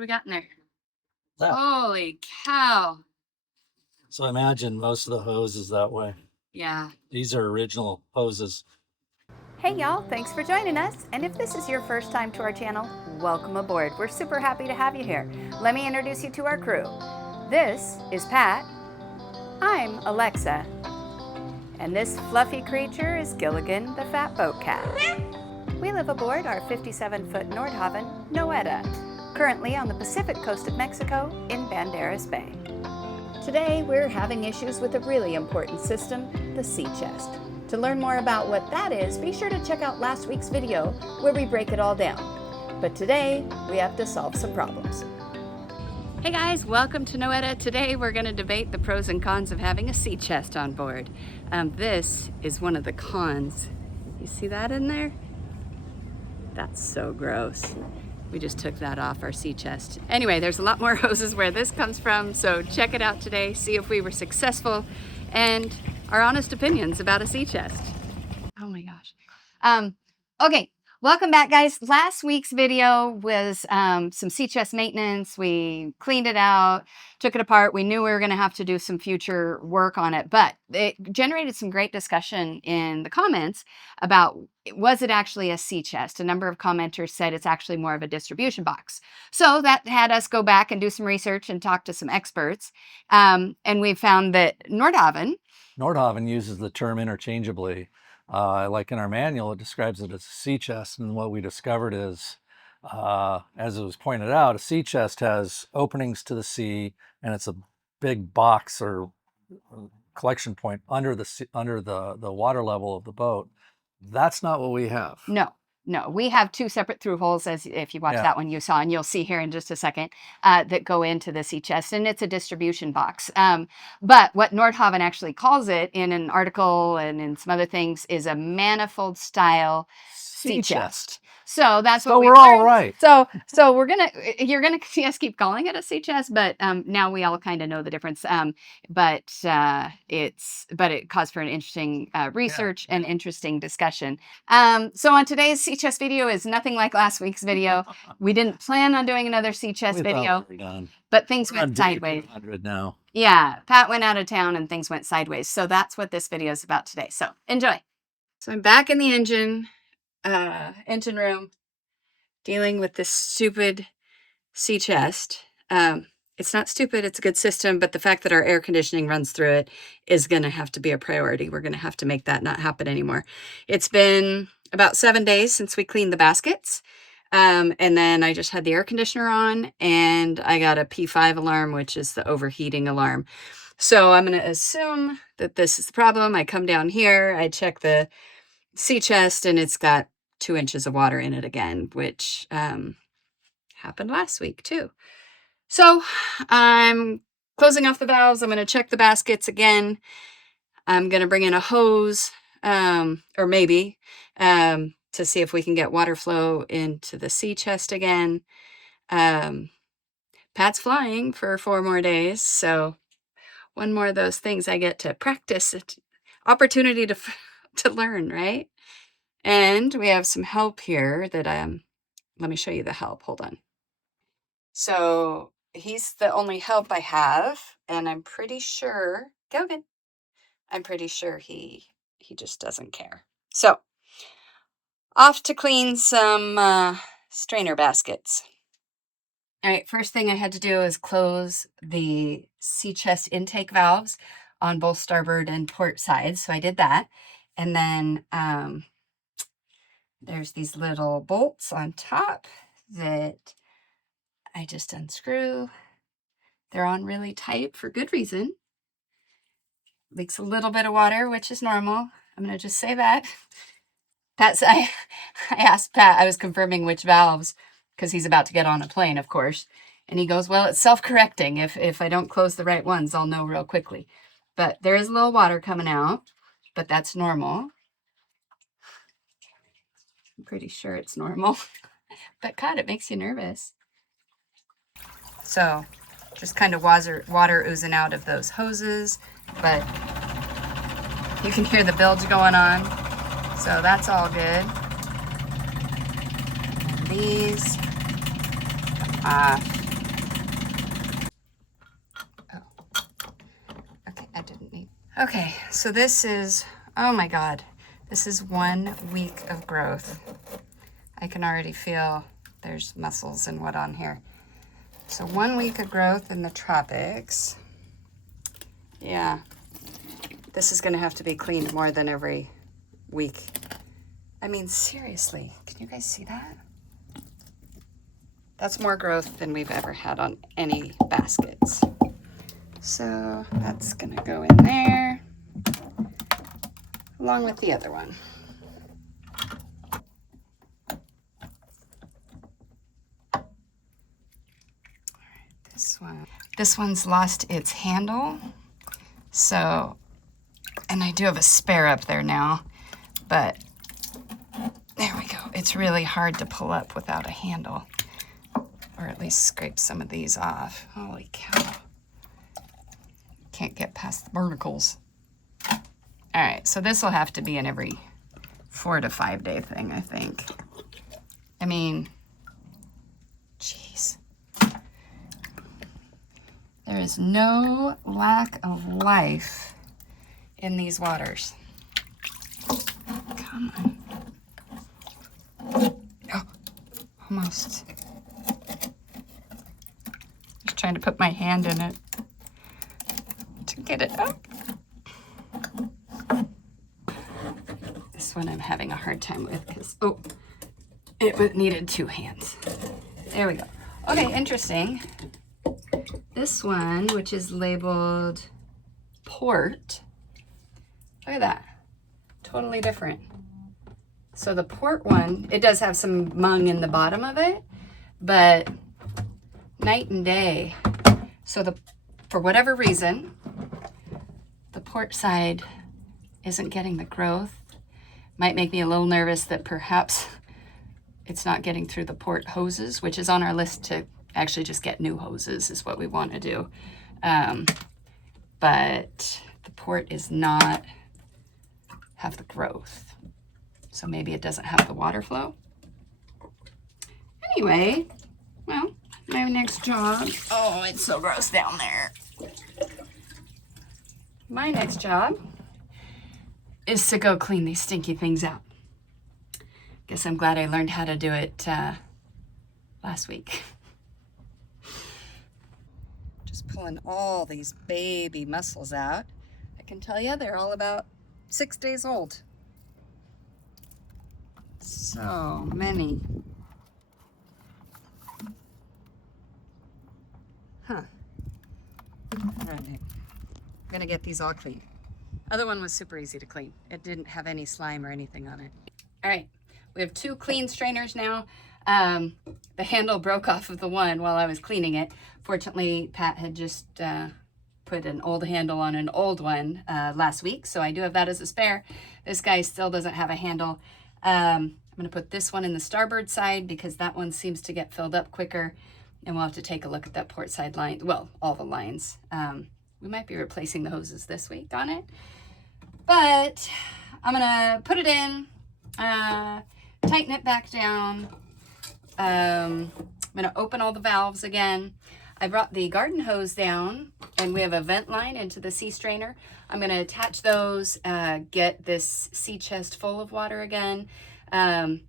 do we got in there? That. Holy cow. So imagine most of the hoses that way. Yeah. These are original hoses. Hey y'all, thanks for joining us. And if this is your first time to our channel, welcome aboard. We're super happy to have you here. Let me introduce you to our crew. This is Pat. I'm Alexa. And this fluffy creature is Gilligan, the fat boat cat. We live aboard our 57-foot Nordhavn, Noeta, currently on the Pacific coast of Mexico in Banderas Bay. Today, we're having issues with a really important system, the sea chest. To learn more about what that is, be sure to check out last week's video where we break it all down. But today, we have to solve some problems. Hey guys, welcome to Noeta. Today we're going to debate the pros and cons of having a sea chest on board. This is one of the cons. You see that in there? That's so gross. We just took that off our sea chest. Anyway, there's a lot more hoses where this comes from, so check it out today, see if we were successful, and our honest opinions about a sea chest. Oh my gosh. Okay, welcome back guys. Last week's video was some sea chest maintenance. We cleaned it out, took it apart. We knew we were gonna have to do some future work on it, but it generated some great discussion in the comments about, was it actually a sea chest? A number of commenters said it's actually more of a distribution box. So that had us go back and do some research and talk to some experts. And we found that Nordhavn uses the term interchangeably. Like in our manual, it describes it as a sea chest. And what we discovered is, as it was pointed out, a sea chest has openings to the sea, and it's a big box or collection point under the water level of the boat. That's not what we have. No, we have two separate through holes, as if you watch that one you saw, and you'll see here in just a second, that go into the sea chest, and it's a distribution box. But what Nordhavn actually calls it in an article and in some other things is a manifold style sea chest. So that's what we're all right. So you're gonna see us keep calling it a sea chest, but now we all kind of know the difference. But it caused for an interesting research and interesting discussion. So on today's sea chest video is nothing like last week's video. We didn't plan on doing another sea chest video, but things went sideways. Now. Yeah, Pat went out of town and things went sideways. So that's what this video is about today. So enjoy. So I'm back in the engine room dealing with this stupid sea chest. It's not stupid, it's a good system, but the fact that our air conditioning runs through it is going to have to be a priority. We're going to have to make that not happen anymore. It's been about 7 days since we cleaned the baskets. And then I just had the air conditioner on, and I got a P5 alarm, which is the overheating alarm. So I'm going to assume that this is the problem. I come down here, I check the sea chest, and it's got 2 inches of water in it again, which happened last week too. So I'm closing off the valves. I'm going to check the baskets again. I'm going to bring in a hose, or maybe, to see if we can get water flow into the sea chest again. Pat's flying for 4 more days, so one more of those things I get to practice, opportunity to learn, right? And we have some help here that let me show you the help. Hold on. So he's the only help I have, and I'm pretty sure, Gilligan, I'm pretty sure he just doesn't care. So off to clean some strainer baskets. All right, first thing I had to do is close the sea chest intake valves on both starboard and port sides. So I did that. And then there's these little bolts on top that I just unscrew. They're on really tight for good reason. Leaks a little bit of water, which is normal. I'm going to just say that. I asked Pat, I was confirming which valves, because he's about to get on a plane, of course. And he goes, well, it's self-correcting. If I don't close the right ones, I'll know real quickly. But there is a little water coming out, but that's normal. I'm pretty sure it's normal. But God, it makes you nervous. So just kind of water oozing out of those hoses, but you can hear the bilge going on. So that's all good. And these come off. Okay, so this is, oh my God, this is 1 week of growth. I can already feel there's mussels and what on here. So 1 week of growth in the tropics. Yeah, this is gonna have to be cleaned more than every week. I mean, seriously, can you guys see that? That's more growth than we've ever had on any baskets. So that's gonna go in there, along with the other one. This one's lost its handle. So, and I do have a spare up there now, but there we go. It's really hard to pull up without a handle, or at least scrape some of these off. Holy cow. Can't get past the barnacles. All right, so this will have to be an every 4 to 5 day thing, I think. I mean, jeez. There is no lack of life in these waters. Come on. Oh, almost. Just trying to put my hand in it to get it up. This one I'm having a hard time with because, oh, it needed 2 hands. There we go. Okay, interesting. This one, which is labeled port, look at that, totally different. So the port one, it does have some mung in the bottom of it, but night and day. So for whatever reason, the port side isn't getting the growth. Might make me a little nervous that perhaps it's not getting through the port hoses, which is on our list to actually just get new hoses is what we want to do. But the port is not have the growth. So maybe it doesn't have the water flow. Anyway, well, my next job, oh, it's so gross down there. My next job is to go clean these stinky things out. Guess I'm glad I learned how to do it last week. Just pulling all these baby mussels out. I can tell you they're all about 6 days old. So many. Huh. All right. I'm gonna get these all clean. Other one was super easy to clean. It didn't have any slime or anything on it. All right, we have 2 clean strainers now. The handle broke off of the one while I was cleaning it. Fortunately, Pat had just put an old handle on an old one last week, so I do have that as a spare. This guy still doesn't have a handle. I'm gonna put this one in the starboard side because that one seems to get filled up quicker, and we'll have to take a look at that port side line, well, all the lines. We might be replacing the hoses this week on it, but I'm gonna put it in, tighten it back down. I'm gonna open all the valves again. I brought the garden hose down and we have a vent line into the sea strainer. I'm gonna attach those, get this sea chest full of water again, and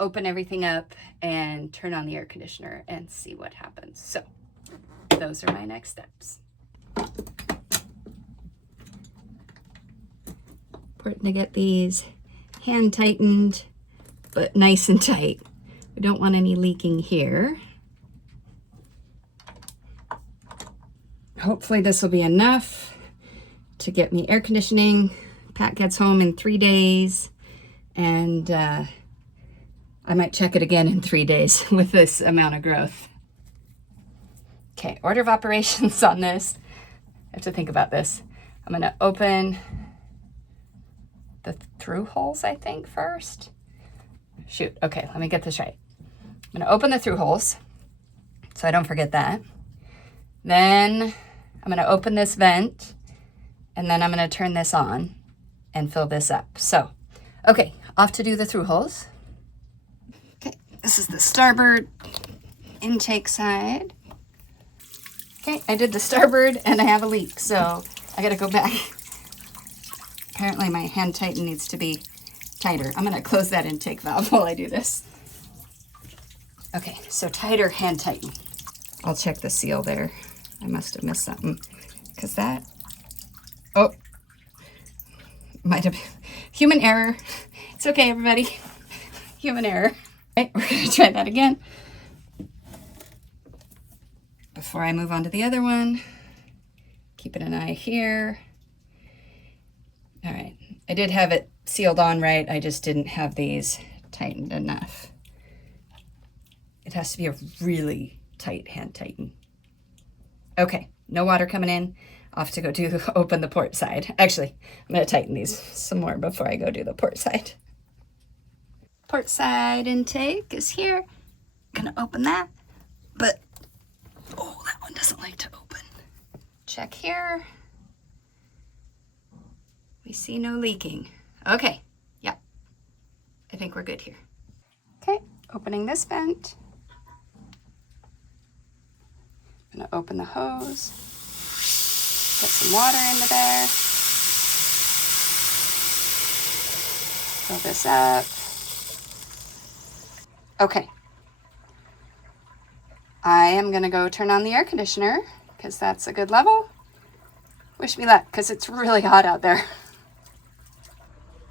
open everything up and turn on the air conditioner and see what happens. So those are my next steps. Important to get these hand tightened, but nice and tight. We don't want any leaking here. Hopefully this will be enough to get me air conditioning. Pat gets home in 3 days, and I might check it again in 3 days with this amount of growth. Okay, order of operations on this. I have to think about this. I'm gonna open the through holes, I think, first. Shoot, okay, let me get this right. I'm gonna open the through holes so I don't forget that. Then I'm gonna open this vent, and then I'm gonna turn this on and fill this up. So, okay, off to do the through holes. Okay, this is the starboard intake side. Okay, I did the starboard and I have a leak, so I gotta go back. Apparently my hand tighten needs to be tighter. I'm gonna close that intake valve while I do this. Okay, so tighter hand tighten. I'll check the seal there. I must have missed something, because that, oh, might have been human error. It's okay, everybody. Human error. Okay, we're gonna try that again. Before I move on to the other one, keeping an eye here. All right, I did have it sealed on right. I just didn't have these tightened enough. It has to be a really tight hand tighten. Okay, no water coming in. Off to go open the port side. Actually, I'm gonna tighten these some more before I go do the port side. Port side intake is here. Gonna open that, but oh, that one doesn't like to open. Check here. We see no leaking. Okay, yeah, I think we're good here. Okay, opening this vent. I'm gonna open the hose. Get some water into there. Fill this up. Okay. I am gonna go turn on the air conditioner because that's a good level. Wish me luck because it's really hot out there.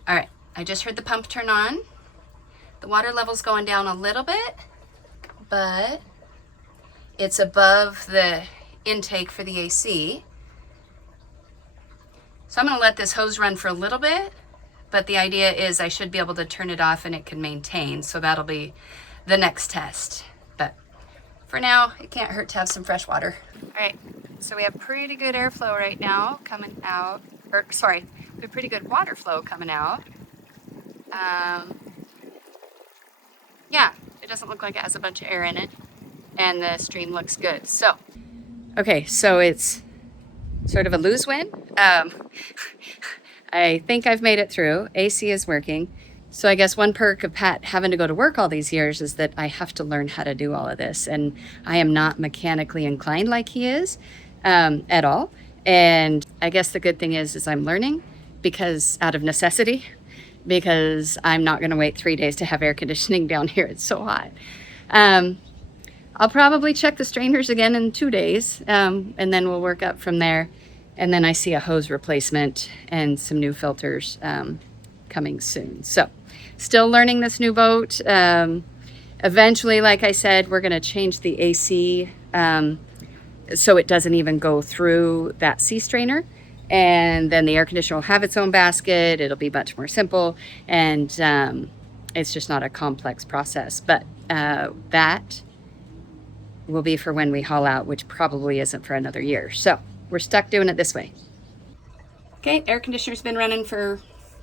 All right, I just heard the pump turn on. The water level's going down a little bit, but it's above the intake for the AC. So I'm gonna let this hose run for a little bit, but the idea is I should be able to turn it off and it can maintain. So that'll be the next test. But for now, it can't hurt to have some fresh water. All right, so we have pretty good airflow right now coming out, or sorry, we have pretty good water flow coming out. Yeah, it doesn't look like it has a bunch of air in it, and the stream looks good. So, okay, so it's sort of a lose win. I think I've made it through. AC is working. So I guess one perk of Pat having to go to work all these years is that I have to learn how to do all of this. And I am not mechanically inclined like he is at all. And I guess the good thing is I'm learning because out of necessity, because I'm not going to wait 3 days to have air conditioning down here. It's so hot. I'll probably check the strainers again in 2 days, and then we'll work up from there. And then I see a hose replacement and some new filters coming soon. So still learning this new boat. Eventually, like I said, we're going to change the AC so it doesn't even go through that sea strainer. And then the air conditioner will have its own basket. It'll be much more simple. And it's just not a complex process. But that will be for when we haul out, which probably isn't for another year. So we're stuck doing it this way. Okay, air conditioner's been running for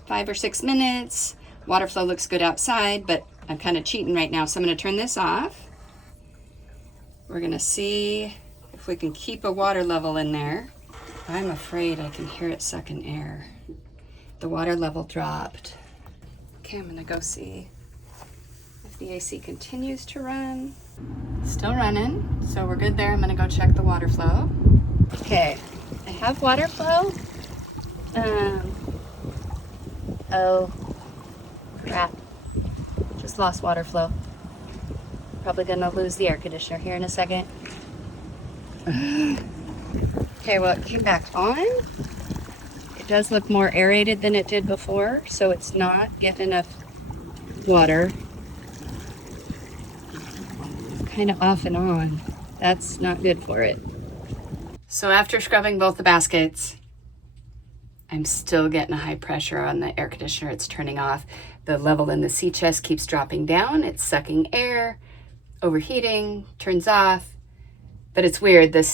5 or 6 minutes. Water flow looks good outside, but I'm kind of cheating right now. So I'm gonna turn this off. We're gonna see if we can keep a water level in there. I'm afraid I can hear it sucking air. The water level dropped. Okay, I'm gonna go see if the AC continues to run. Still running, so we're good there. I'm gonna go check the water flow. Okay, I have water flow. Oh, crap. Just lost water flow. Probably gonna lose the air conditioner here in a second. Okay, well, it came back on. It does look more aerated than it did before, so it's not getting enough water. It's kind of off and on. That's not good for it. So after scrubbing both the baskets, I'm still getting a high pressure on the air conditioner. It's turning off. The level in the sea chest keeps dropping down. It's sucking air, overheating, turns off. But it's weird, the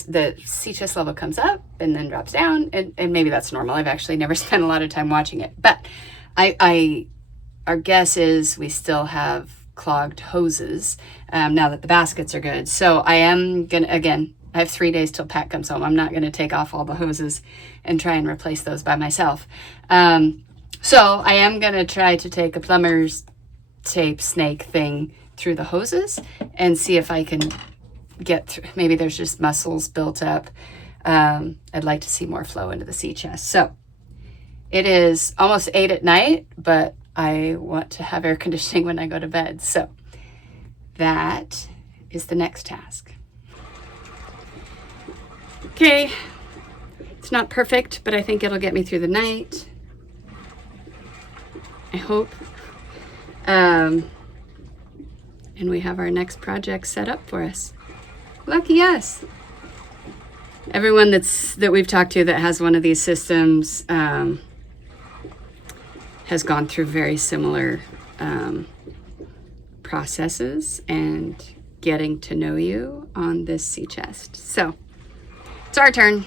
sea chest level comes up and then drops down, and maybe that's normal. I've actually never spent a lot of time watching it. But our guess is we still have clogged hoses now that the baskets are good. So I am gonna, again, I have 3 days till Pat comes home. I'm not gonna take off all the hoses and try and replace those by myself. So I am gonna try to take a plumber's tape snake thing through the hoses and see if I can get through. Maybe there's just muscles built up I'd like to see more flow into the sea chest. So it is almost 8 at night, but I want to have air conditioning when I go to bed. So that is the next task. Okay, it's not perfect, but I think it'll get me through the night. I hope. And we have our next project set up for us. Lucky us. Everyone that we've talked to that has one of these systems has gone through very similar processes and getting to know you on this sea chest. So it's our turn.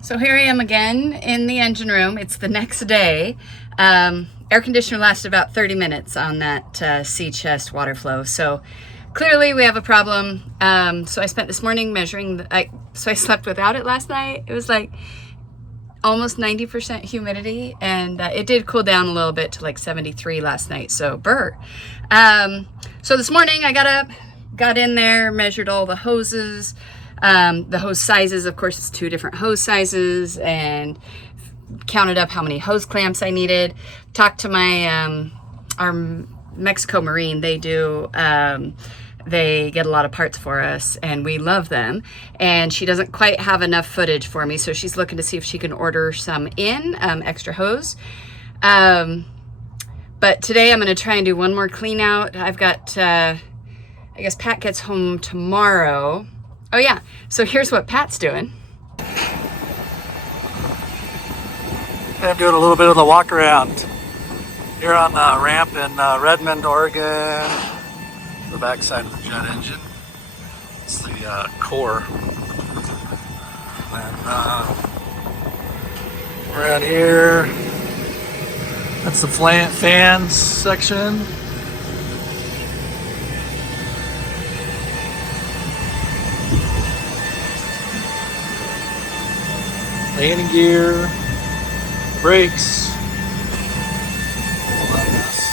So here I am again in the engine room. It's the next day. Air conditioner lasted about 30 minutes on that sea chest water flow. So clearly we have a problem. So I spent this morning measuring, so I slept without it last night. It was like almost 90% humidity, and it did cool down a little bit to like 73 last night, so burr. So this morning I got up, got in there, measured all the hoses, the hose sizes. Of course, it's 2 different hose sizes, and counted up how many hose clamps I needed. Talked to my our Mexico Marine. They get a lot of parts for us, and we love them. And she doesn't quite have enough footage for me, so she's looking to see if she can order some extra hose. But today I'm going to try and do one more clean out. I've got, I guess Pat gets home tomorrow. Oh yeah, so here's what Pat's doing. I'm doing a little bit of the walk around here on the ramp in Redmond, Oregon. The back side of the jet engine. It's the core. And around here, that's the fans section. Landing gear, brakes, all that mess.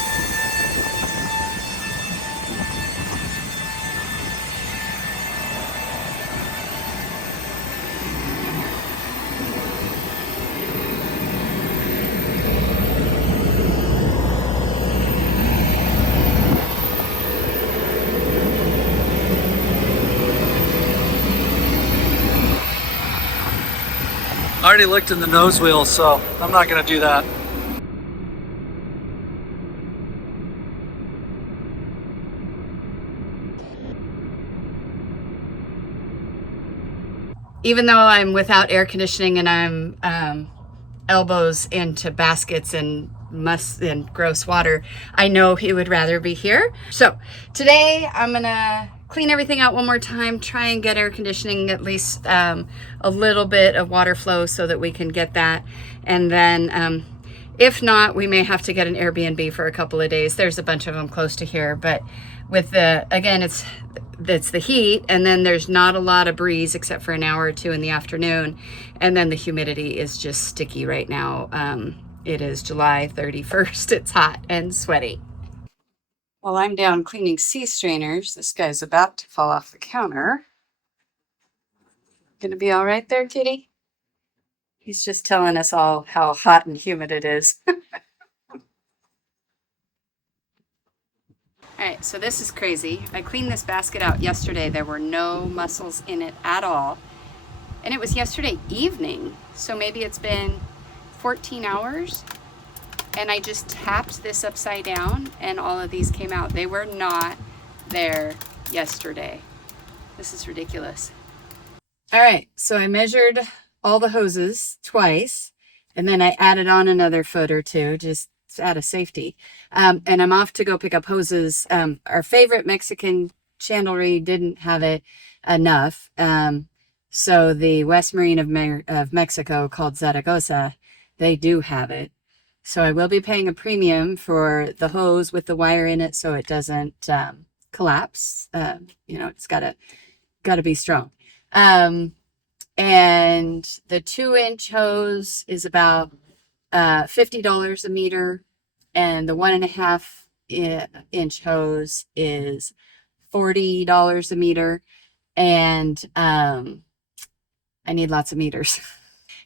I already looked in the nose wheel, so I'm not going to do that. Even though I'm without air conditioning and I'm elbows into baskets and gross water, I know he would rather be here. So today I'm gonna clean everything out one more time, try and get air conditioning, at least a little bit of water flow so that we can get that. And then if not, we may have to get an Airbnb for a couple of days. There's a bunch of them close to here, but with again, it's the heat, and then there's not a lot of breeze except for an hour or 2 in the afternoon, and then the humidity is just sticky right now. It is July 31st. It's hot and sweaty. While I'm down cleaning sea strainers, this guy's about to fall off the counter. Gonna be all right there, kitty? He's just telling us all how hot and humid it is. All right, so this is crazy. I cleaned this basket out yesterday. There were no mussels in it at all. And it was yesterday evening, so maybe it's been 14 hours. And I just tapped this upside down and all of these came out. They were not there yesterday. This is ridiculous. All right, so I measured all the hoses twice, and then I added on another foot or 2, just out of safety. And I'm off to go pick up hoses. Our favorite Mexican chandlery didn't have it enough. So the West Marine of Mexico, called Zaragoza, they do have it. So I will be paying a premium for the hose with the wire in it so it doesn't collapse. You know, it's gotta be strong. And the 2-inch hose is about $50 a meter, and the 1.5-inch hose is $40 a meter. And I need lots of meters.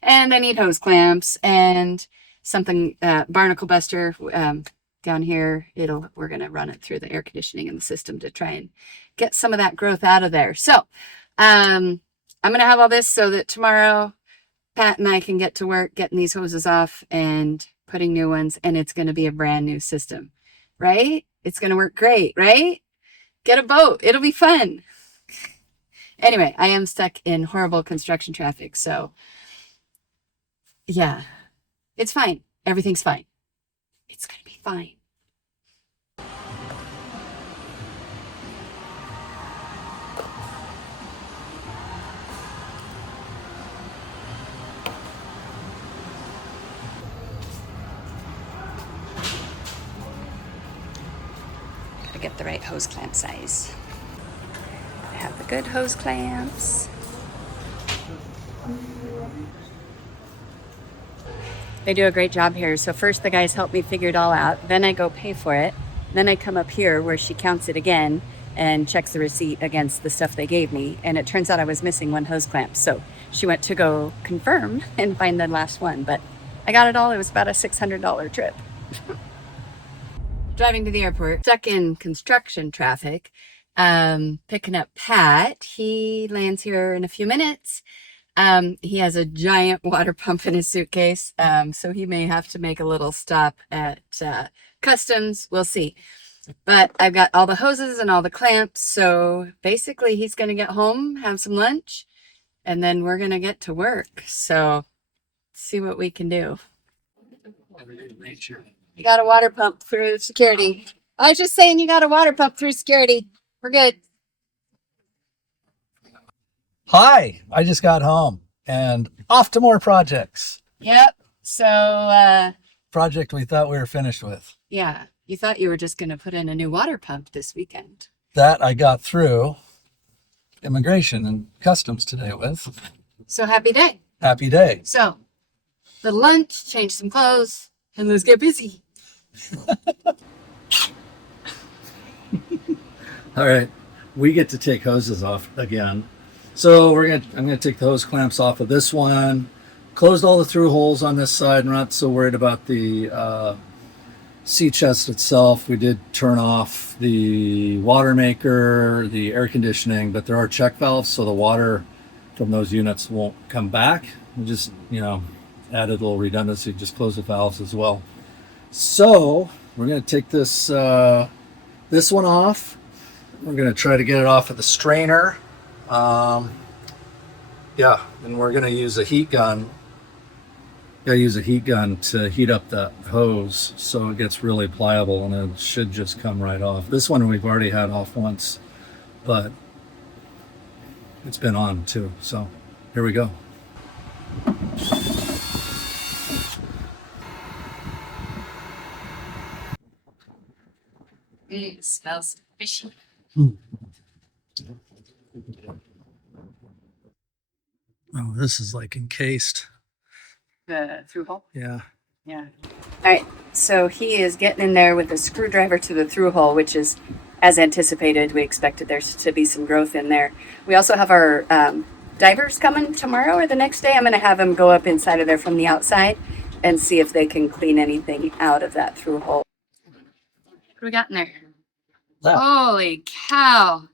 And I need hose clamps and something, barnacle buster down here. We're going to run it through the air conditioning in the system to try and get some of that growth out of there. So I'm going to have all this so that tomorrow Pat and I can get to work getting these hoses off and putting new ones, and it's going to be a brand new system, right? It's going to work great, right? Get a boat. It'll be fun. Anyway, I am stuck in horrible construction traffic, so yeah, it's fine. Everything's fine. It's going to be fine. Gotta get the right hose clamp size. I have the good hose clamps. They do a great job here. So first the guys help me figure it all out. Then I go pay for it. Then I come up here where she counts it again and checks the receipt against the stuff they gave me. And it turns out I was missing one hose clamp. So she went to go confirm and find the last one. But I got it all. It was about a $600 trip. Driving to the airport, stuck in construction traffic, picking up Pat. He lands here in a few minutes. He has a giant water pump in his suitcase, so he may have to make a little stop at customs. We'll see. But I've got all the hoses and all the clamps, so basically he's going to get home, have some lunch, and then we're going to get to work. So see what we can do. You got a water pump through security. I was just saying you got a water pump through security. We're good. Hi, I just got home and off to more projects. Yep. So, Project we thought we were finished with. yeah, you thought you were just going to put in a new water pump this weekend. That I got through immigration and customs today with. So happy day. Happy day. So, the lunch, change some clothes, and let's get busy. All right, we get to take hoses off again. So I'm gonna take the hose clamps off of this one. Closed all the through holes on this side. I'm not so worried about the sea chest itself. We did turn off the water maker, the air conditioning, but there are check valves, so the water from those units won't come back. We just, added a little redundancy, just close the valves as well. So we're gonna take this one off. We're gonna try to get it off of the strainer. Yeah, and we're gonna use a heat gun. Gotta use a heat gun to heat up that hose so it gets really pliable, and it should just come right off. This one we've already had off once, but it's been on too. So here we go. It smells fishy. Oh, this is like encased. The through hole? Yeah. Yeah. All right. So he is getting in there with a screwdriver to the through hole, which is as anticipated. We expected there to be some growth in there. We also have our divers coming tomorrow or the next day. I'm going to have them go up inside of there from the outside and see if they can clean anything out of that through hole. What do we got in there? That. Holy cow.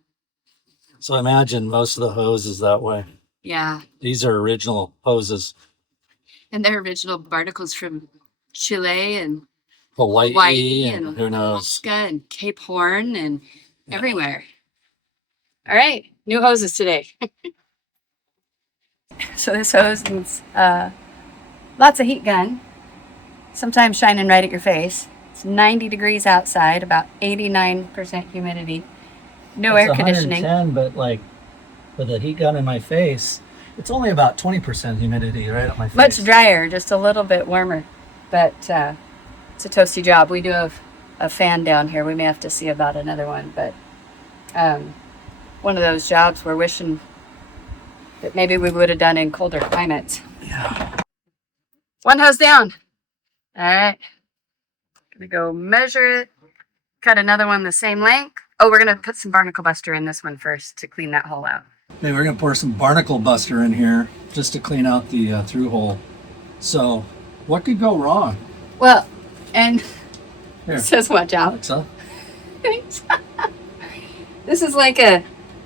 So imagine most of the hoses that way. Yeah. These are original hoses. And they're original barnacles from Chile and Hawaii and who knows. Alaska and Cape Horn and everywhere. All right, new hoses today. So this hose needs lots of heat gun, sometimes shining right at your face. It's 90 degrees outside, about 89% humidity. No air conditioning. 110, but like with a heat gun in my face, it's only about 20% humidity right at my face. Much drier, just a little bit warmer. But it's a toasty job. We do have a fan down here. We may have to see about another one. But one of those jobs we're wishing that maybe we would have done in colder climates. Yeah. One hose down. All right. Gonna go measure it. Cut another one the same length. Oh, we're gonna put some barnacle buster in this one first to clean that hole out. Okay, we're gonna pour some barnacle buster in here just to clean out the through hole. So, what could go wrong? Well, and Here, it says watch out. Alexa. This is like a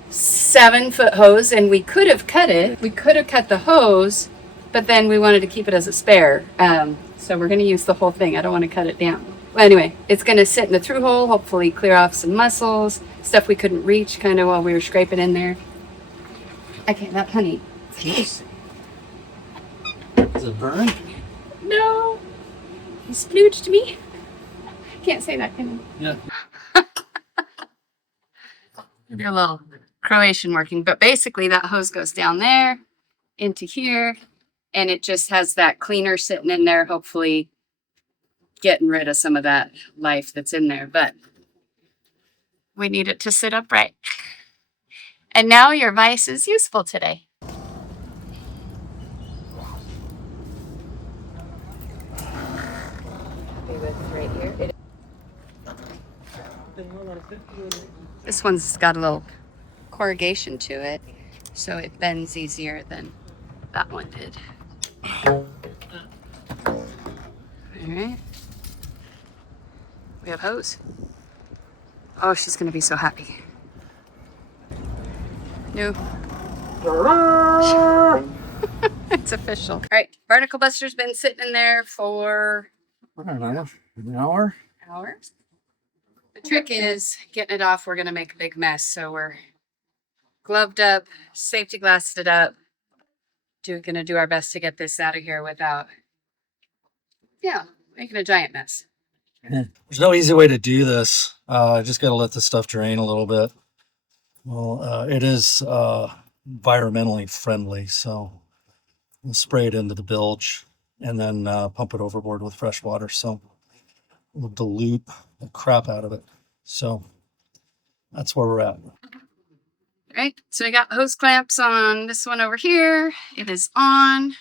7-foot hose, and we could have cut it. We could have cut the hose, but then we wanted to keep it as a spare. So we're going to use the whole thing. I don't want to cut it down. Well, anyway, it's going to sit in the through hole, hopefully clear off some mussels, stuff we couldn't reach kind of while we were scraping in there. I can't, that honey. Is it burning? No. He splooged me. Can't say that, can I? Yeah. Maybe a little Croatian working, but basically that hose goes down there into here, and it just has that cleaner sitting in there, hopefully getting rid of some of that life that's in there, but we need it to sit upright. And now your vise is useful today. This one's got a little corrugation to it, so it bends easier than that one did. All right. We have hose. Oh, she's gonna be so happy. No. It's official. All right, barnacle buster's been sitting in there for I don't know, an hour. hours. The trick is getting it off. We're gonna make a big mess, so we're gloved up, safety glassed it up. Gonna do our best to get this out of here without, making a giant mess. There's no easy way to do this. Just got to let the stuff drain a little bit. Well, it is environmentally friendly, so we'll spray it into the bilge and then pump it overboard with fresh water. So we'll dilute the crap out of it. So that's where we're at. All right, so we got hose clamps on this one over here. It is on.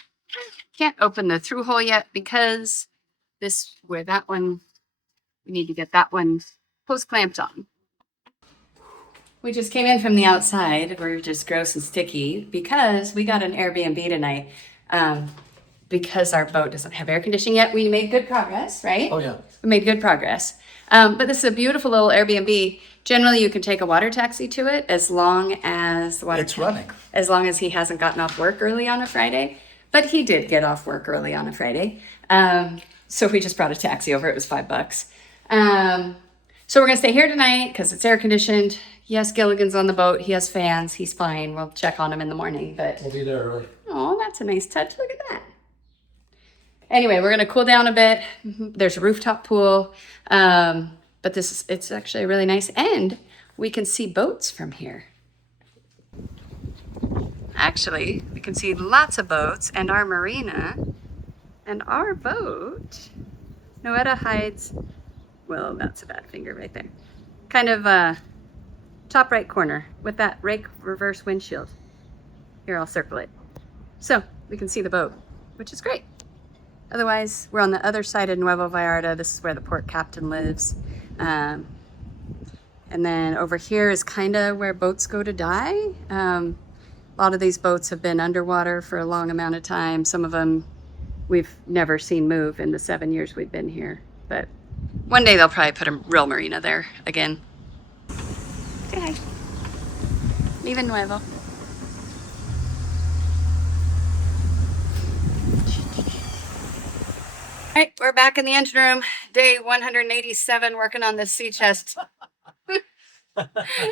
Can't open the through hole yet because we need to get that one hose clamped on. We just came in from the outside. We're just gross and sticky because we got an Airbnb tonight. Because our boat doesn't have air conditioning yet, we made good progress, right? Oh, yeah. We made good progress. But this is a beautiful little Airbnb. Generally, you can take a water taxi to it as long as the water. It's running. As long as he hasn't gotten off work early on a Friday. But he did get off work early on a Friday. So we just brought a taxi over. It was $5. So we're going to stay here tonight because it's air conditioned. Yes, Gilligan's on the boat. He has fans. He's fine. We'll check on him in the morning. But We'll be there early. oh, that's a nice touch. Look at that. Anyway, we're going to cool down a bit. There's a rooftop pool. But it's actually really nice. And we can see boats from here. Actually, we can see lots of boats and our marina. And our boat, Noeta hides, well, that's a bad finger right there. Kind of top right corner with that rake reverse windshield. Here, I'll circle it. So we can see the boat, which is great. Otherwise, we're on the other side of Nuevo Vallarta. This is where the port captain lives. And then over here is kind of where boats go to die. A lot of these boats have been underwater for a long amount of time. Some of them we've never seen move in the 7 years we've been here. But one day they'll probably put a real marina there again. Say hi. Viva Nuevo. All right, we're back in the engine room. Day 187, working on this sea chest.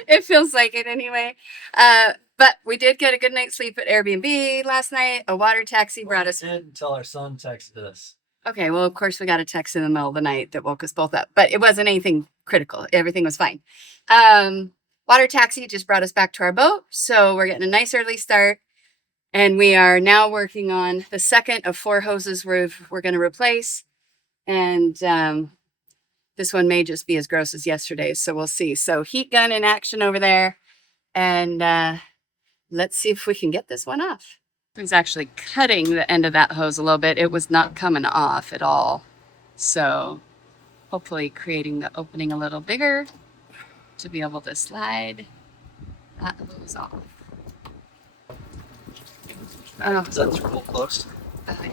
It feels like it anyway. But we did get a good night's sleep at Airbnb last night. A water taxi brought us. We did until our son texted us. Okay, well, of course, we got a text in the middle of the night that woke us both up. But it wasn't anything critical. Everything was fine. Water taxi just brought us back to our boat. So we're getting a nice early start. And we are now working on the second of 4 hoses we're going to replace. And this one may just be as gross as yesterday's, so we'll see. So heat gun in action over there. And let's see if we can get this one off. I was actually cutting the end of that hose a little bit. It was not coming off at all. So hopefully creating the opening a little bigger to be able to slide that hose off. Is that through hole closed?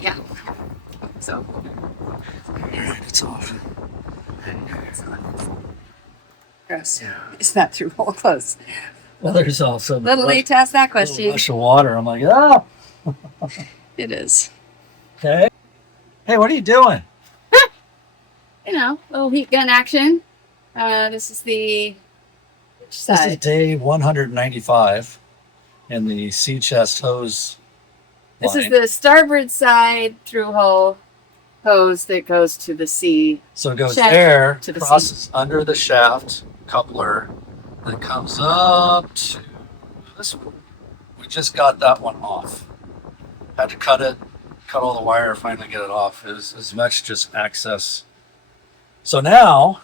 Yeah. So. Alright, it's off. Gross. Is that through hole close? Well, there's also Little late to ask that little question. rush of water. I'm like, ah! It is. Okay. Hey, what are you doing? You know, little heat gun action. This is the which This side? is day 195 in the sea chest hose This line. is the starboard side through hole hose that goes to the sea. So it goes shaft air, to the crosses under the shaft coupler, then comes up to this one. We just got that one off. Had to cut all the wire, finally get it off. It was as much just access. So now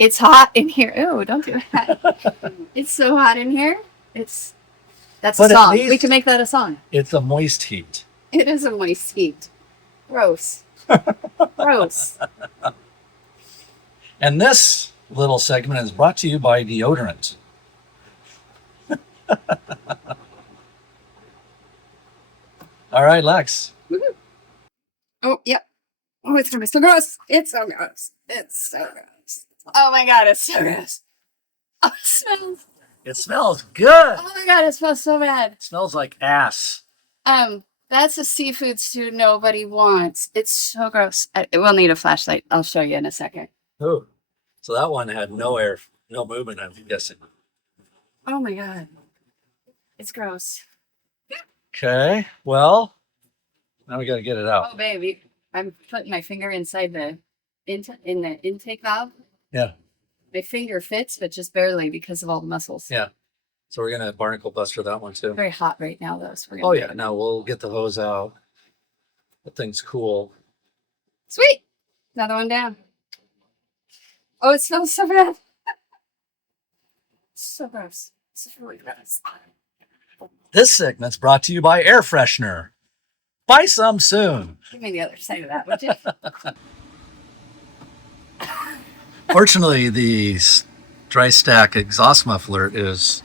It's hot in here. Oh, don't do that. It's so hot in here. That's a But at song. We least- can make that a song. it's a moist heat. It is a moist heat. Gross. Gross. And this little segment is brought to you by deodorant. All right, Lex. Oh, yep. Oh, it's gonna be so gross. It's so gross. It's so gross. Oh my god, it's so gross. Oh, it smells. It smells good. Oh my god, it smells so bad. It smells like ass. That's a seafood stew nobody wants. It's so gross. We'll need a flashlight. I'll show you in a second. Ooh. So that one had no air, no movement, I'm guessing. Oh my god. It's gross. Okay, well, now we got to get it out. Oh baby, I'm putting my finger inside the in the intake valve. Yeah. My finger fits, but just barely because of all the muscles. Yeah. So we're going to barnacle buster that one too. Very hot right now though, so we're gonna Oh do yeah, it. now we'll get the hose out. That thing's cool. Sweet. Another one down. Oh, it smells so bad. So gross. It's really gross. This segment's brought to you by air freshener. Buy some soon. Give me the other side of that, would you? Fortunately, the dry stack exhaust muffler is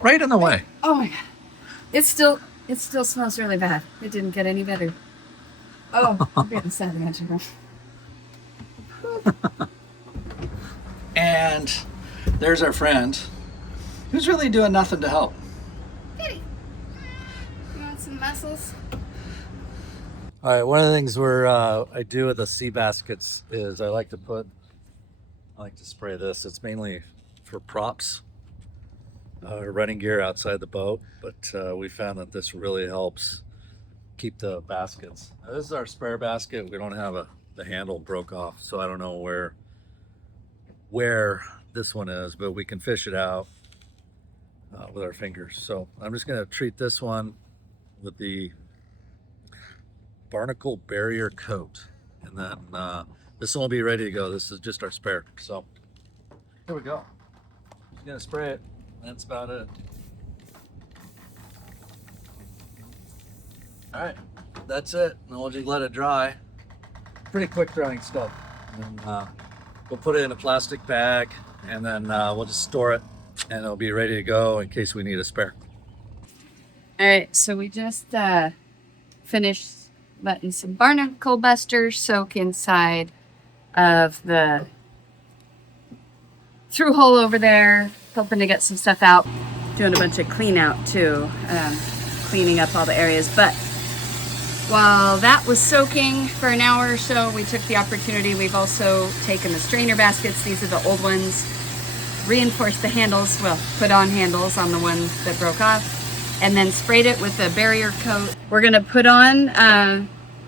right in the way. Oh my god. It still smells really bad. It didn't get any better. Oh, I'm getting sad of the And there's our friend who's really doing nothing to help. Kitty. You want some mussels? All right, one of the things I do with the sea baskets is I like to spray this. It's mainly for props, running gear outside the boat, but we found that this really helps keep the baskets. Now, this is our spare basket. We don't have the handle broke off, so I don't know where this one is, but we can fish it out with our fingers. So I'm just going to treat this one with the barnacle barrier coat, and then this one will be ready to go. This is just our spare. So here we go. Just gonna spray it. That's about it. All right, that's it. And we'll just let it dry. Pretty quick drying stuff. And then we'll put it in a plastic bag, and then we'll just store it, and it'll be ready to go in case we need a spare. All right, so we just finished letting some barnacle busters soak inside of the through hole over there, helping to get some stuff out. Doing a bunch of clean out too, cleaning up all the areas. But while that was soaking for an hour or so, we took the opportunity. We've also taken the strainer baskets. These are the old ones. Reinforced the handles, well, put on handles on the one that broke off, and then sprayed it with a barrier coat. We're gonna put on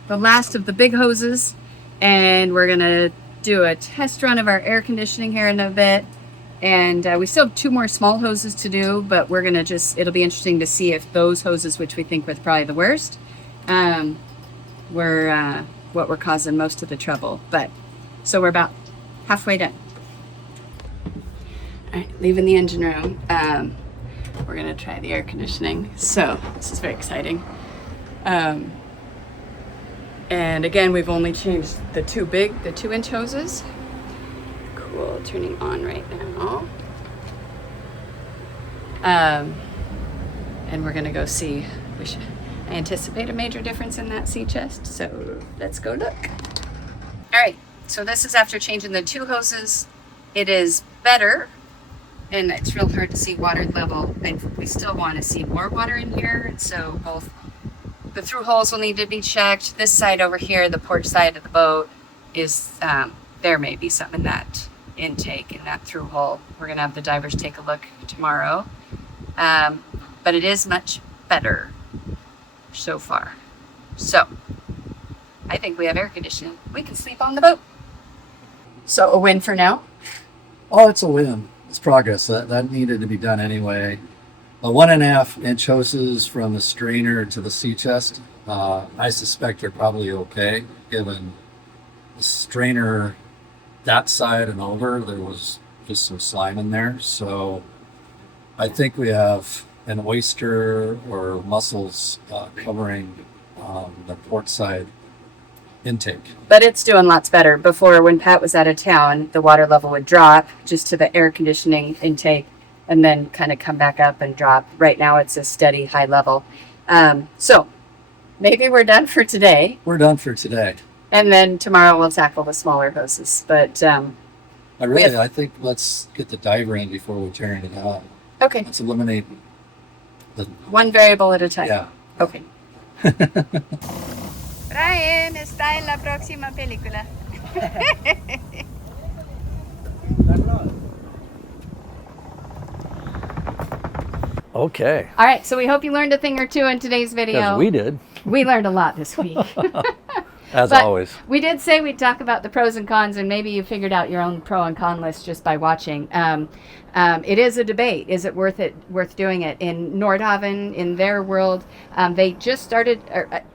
the last of the big hoses, and we're gonna do a test run of our air conditioning here in a bit. And we still have 2 more small hoses to do, but we're gonna it'll be interesting to see if those hoses, which we think were probably the worst, were what were causing most of the trouble. But so we're about halfway done. All right, leaving the engine room. We're gonna try the air conditioning. So this is very exciting. And again, we've only changed the 2-inch hoses. Cool, turning on right now. And we're gonna go see. I anticipate a major difference in that sea chest, so let's go look. All right, so this is after changing the 2 hoses. It is better, and it's real hard to see water level. We still want to see more water in here, so both the through holes will need to be checked. This side over here, the port side of the boat, is there may be some in that intake, in that through hole. We're gonna have the divers take a look tomorrow, but it is much better so far. So I think we have air conditioning. We can sleep on the boat. So a win for now. Oh, it's a win. It's progress. That needed to be done anyway. A 1.5 inch hoses from the strainer to the sea chest, I suspect are probably okay, given the strainer that side and over, there was just some slime in there. So I think we have an oyster or mussels covering the port side intake. But it's doing lots better. Before, when Pat was out of town, the water level would drop just to the air conditioning intake and then kind of come back up and drop. Right now it's a steady high level. So maybe we're done for today. We're done for today. And then tomorrow we'll tackle the smaller hoses. But I think let's get the diver in before we're tearing it out. Okay. Let's eliminate the one variable at a time. Yeah. Okay. Brian está en la próxima película. Okay. All right, so we hope you learned a thing or two in today's video. Because we did. We learned a lot this week. As But always. We did say we'd talk about the pros and cons, and maybe you figured out your own pro and con list just by watching. It is a debate. Is it worth doing it? In Nordhavn, in their world, they just started,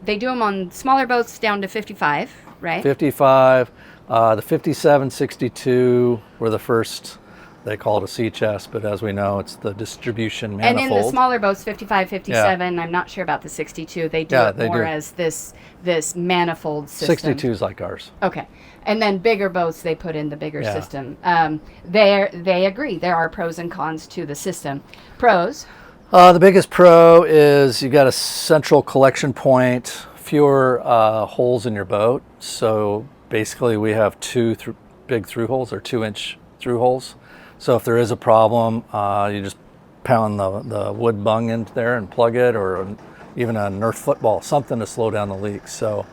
they do them on smaller boats down to 55, right? 55. The 57, 62 were the first. They call it a sea chest, but as we know, it's the distribution manifold. And in the smaller boats, 55, 57, I'm not sure about the 62. They do it more as this manifold system. 62 is like ours. Okay. And then bigger boats, they put in the bigger system. They agree. There are pros and cons to the system. Pros? The biggest pro is you got a central collection point, fewer holes in your boat. So basically we have two big through holes, or 2-inch through holes. So if there is a problem, you just pound the wood bung into there and plug it, or even a Nerf football, something to slow down the leaks. So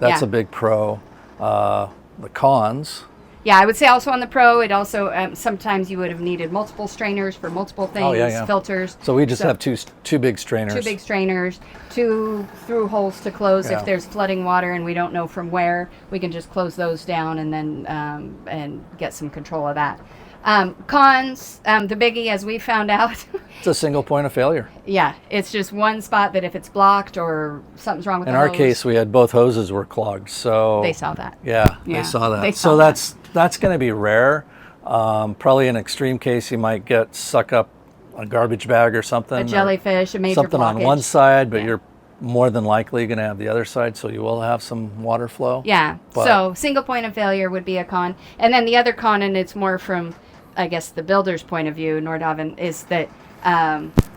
that's a big pro. The cons. Yeah, I would say also on the pro, it also sometimes you would have needed multiple strainers for multiple things, filters. So we just have two big strainers. 2 big strainers, 2 through holes to close. If there's flooding water and we don't know from where, we can just close those down and then and get some control of that. Cons, the biggie, as we found out. It's a single point of failure. Yeah, it's just one spot that if it's blocked or something's wrong with In the our hose, case, we had both hoses were clogged, so they saw that. Yeah, they saw that. So that's going to be rare. Probably in an extreme case, you might get suck up a garbage bag or something. A jellyfish, a major something blockage. On one side, but you're more than likely going to have the other side, so you will have some water flow. Yeah, so single point of failure would be a con. And then the other con, and it's more from, I guess, the builder's point of view, Nordhavn, is that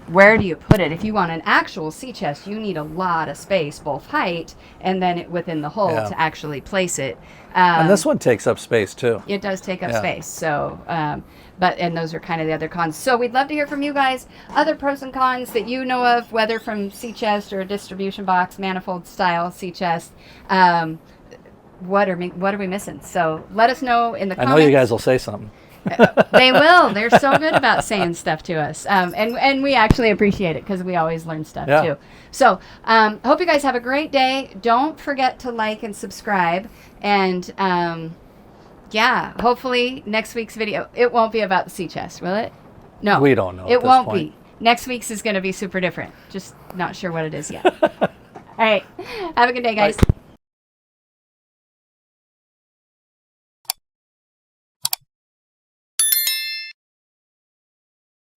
where do you put it? If you want an actual sea chest, you need a lot of space, both height and then within the hull to actually place it. And this one takes up space too. It does take up space. So, and those are kind of the other cons. So we'd love to hear from you guys. Other pros and cons that you know of, whether from sea chest or a distribution box, manifold style sea chest. What are we missing? So let us know in the comments. I know you guys will say something. They will. They're so good about saying stuff to us. And we actually appreciate it because we always learn stuff too. So hope you guys have a great day. Don't forget to like and subscribe. And hopefully next week's video, it won't be about the sea chest, will it? No. We don't know. It won't be. Next week's is going to be super different. Just not sure what it is yet. All right. Have a good day, guys. Bye.